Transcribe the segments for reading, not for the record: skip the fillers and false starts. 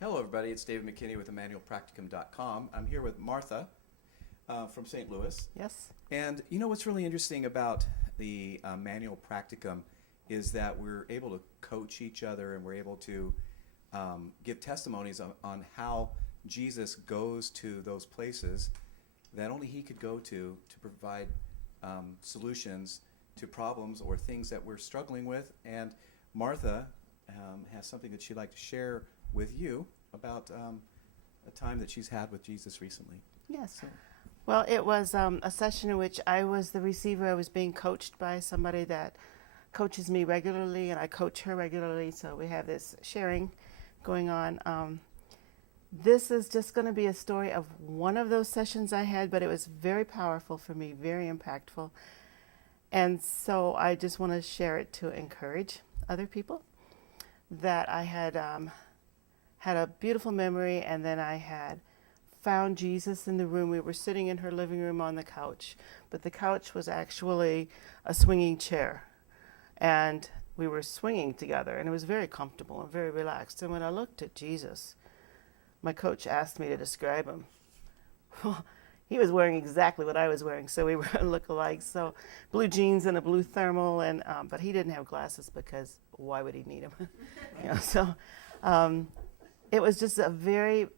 Hello, everybody. It's David McKinney with ImmanuelPracticum.com. I'm here with Martha from St. Louis. Yes. And you know what's really interesting about the Manual Practicum is that we're able to coach each other and we're able to give testimonies on how Jesus goes to those places that only he could go to provide solutions to problems or things that we're struggling with. And Martha has something that she'd like to share with you about a time that she's had with Jesus recently. Yes. Well, it was a session in which I was the receiver. I was being coached by somebody that coaches me regularly, and I coach her regularly, so we have this sharing going on. This is just going to be a story of one of those sessions I had, but it was very powerful for me, very impactful. And so I just want to share it to encourage other people that I had had a beautiful memory, and then I had found Jesus in the room. We were sitting in her living room on the couch, but the couch was actually a swinging chair, and we were swinging together, and it was very comfortable and very relaxed. And when I looked at Jesus, my coach asked me to describe him. Well, he was wearing exactly what I was wearing, so we were look-alike. So blue jeans and a blue thermal, and but he didn't have glasses because why would he need them? So it was just a very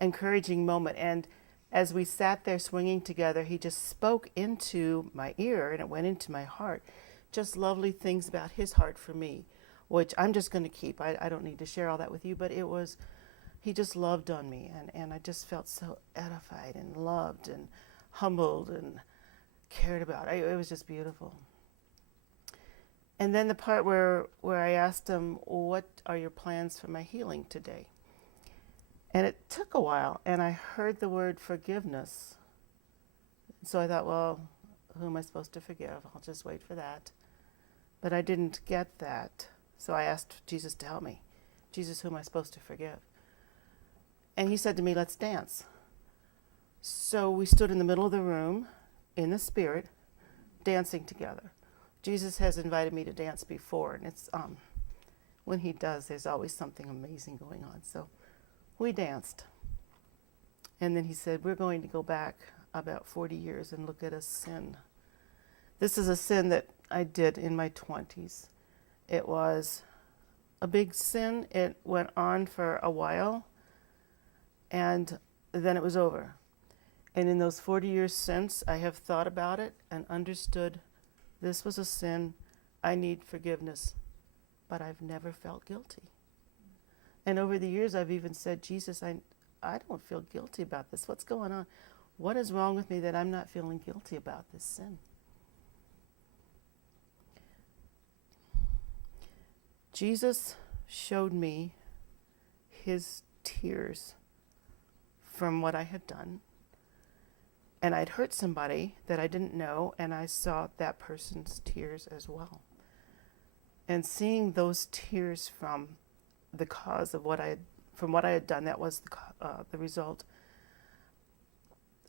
encouraging moment. And as we sat there swinging together, he just spoke into my ear, and it went into my heart, just lovely things about his heart for me, which I'm just going to keep. I don't need to share all that with you, but it was, he just loved on me, and I just felt so edified and loved and humbled and cared about. It was just beautiful. And then the part where I asked him, what are your plans for my healing today? And it took a while, and I heard the word forgiveness. So I thought, well, who am I supposed to forgive? I'll just wait for that. But I didn't get that. So I asked Jesus to help me. Jesus, who am I supposed to forgive? And he said to me, let's dance. So we stood in the middle of the room, in the spirit, dancing together. Jesus has invited me to dance before, and it's when he does, there's always something amazing going on. So we danced. And then he said, we're going to go back about 40 years and look at a sin. This is a sin that I did in my 20s. It was a big sin. It went on for a while, and then it was over. And in those 40 years since, I have thought about it and understood this was a sin. I need forgiveness, but I've never felt guilty. And over the years, I've even said, Jesus, I don't feel guilty about this. What's going on? What is wrong with me that I'm not feeling guilty about this sin? Jesus showed me his tears from what I had done. And I'd hurt somebody that I didn't know, and I saw that person's tears as well. And seeing those tears from the cause of what I had done, that was the result,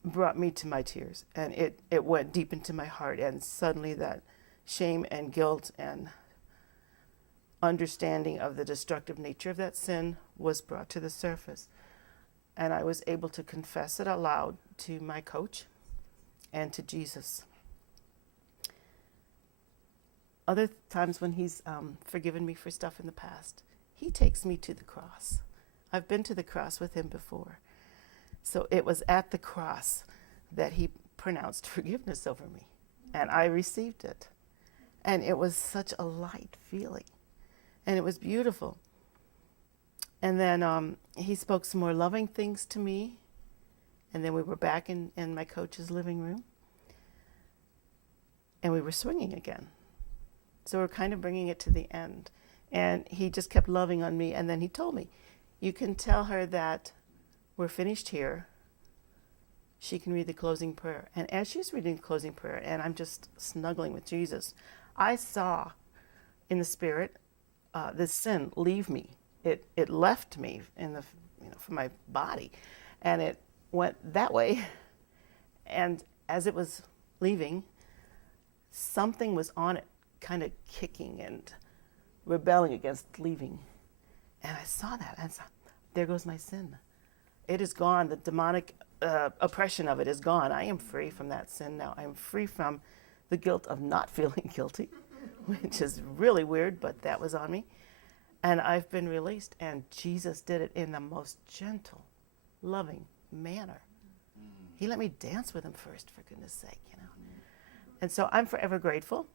brought me to my tears. And it went deep into my heart, and suddenly that shame and guilt and understanding of the destructive nature of that sin was brought to the surface. And I was able to confess it aloud to my coach and to Jesus. Other times when he's forgiven me for stuff in the past, he takes me to the cross. I've been to the cross with him before. So it was at the cross that he pronounced forgiveness over me. And I received it. And it was such a light feeling. And it was beautiful. And then he spoke some more loving things to me. And then we were back in my coach's living room. And we were swinging again. So we're kind of bringing it to the end. And he just kept loving on me. And then he told me, you can tell her that we're finished here. She can read the closing prayer. And as she's reading the closing prayer, and I'm just snuggling with Jesus, I saw in the spirit this sin leave me. It left me from my body, and it went that way. And as it was leaving, something was on it, kind of kicking and rebelling against leaving. And I saw that. And so, there goes my sin. It is gone. The demonic oppression of it is gone. I am free from that sin now. I am free from the guilt of not feeling guilty, which is really weird, but that was on me. And I've been released. And Jesus did it in the most gentle, loving manner. He let me dance with him first, for goodness sake, you know. And so I'm forever grateful.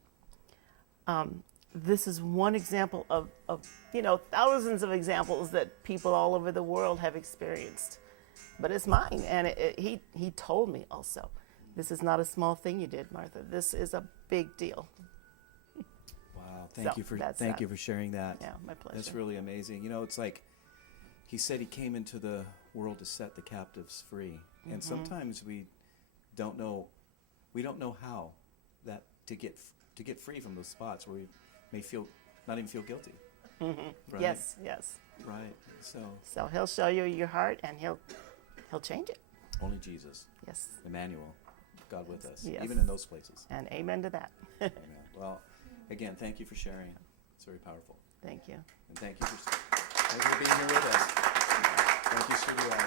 This is one example of, you know, thousands of examples that people all over the world have experienced. But it's mine. And he told me also, this is not a small thing you did, Martha. This is a big deal. Wow, thank you for sharing that. Yeah, my pleasure. That's really amazing. You know, it's like he said he came into the world to set the captives free. And sometimes we don't know how that to get free from those spots where we may not even feel guilty. Right? Yes. Right. So he'll show you your heart, and he'll change it. Only Jesus. Yes. Emmanuel, God with us, Yes. even in those places. And amen to that. Amen. Well, again, thank you for sharing. It's very powerful. Thank you. And thank you for being here with us. Thank you, studio audience.